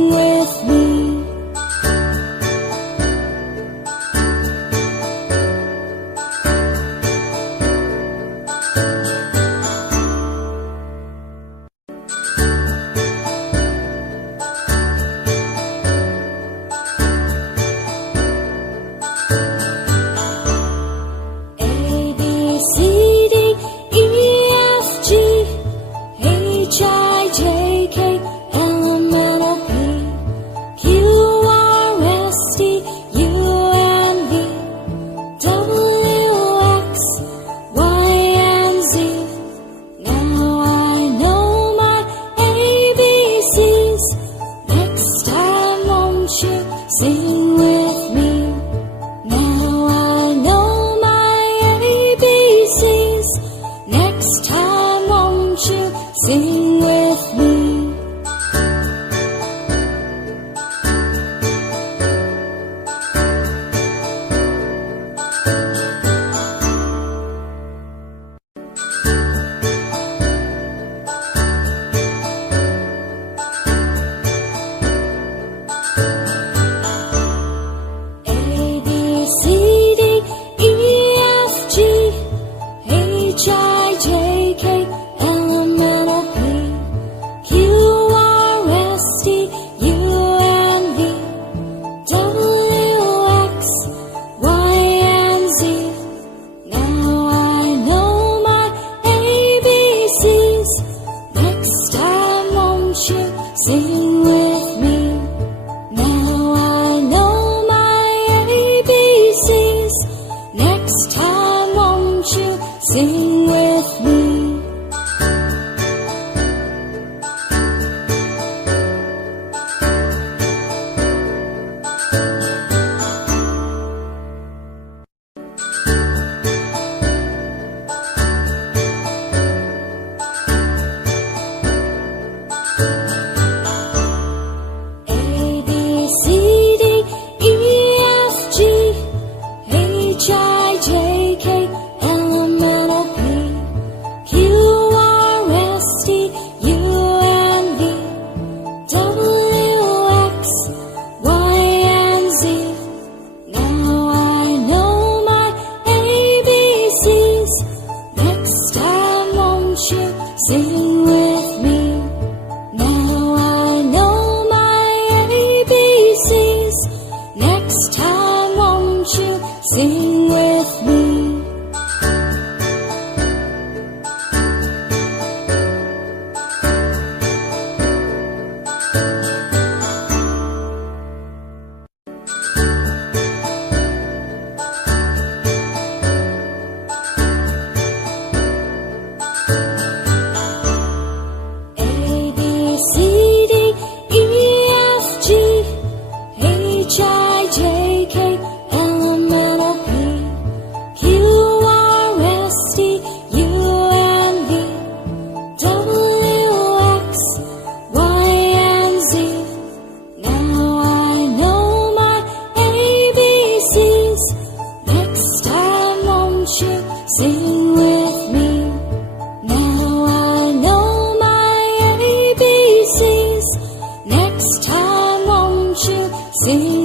Sing with me. Sing with me. Now I know my ABCs. Next time won't you sing with me? Sing with me. Now I know my ABCs. Next time won't you sing with me? Sing with me. Now I know my ABCs. Next time won't you sing with me? Sing with me. Now I know my ABCs. Next time won't you sing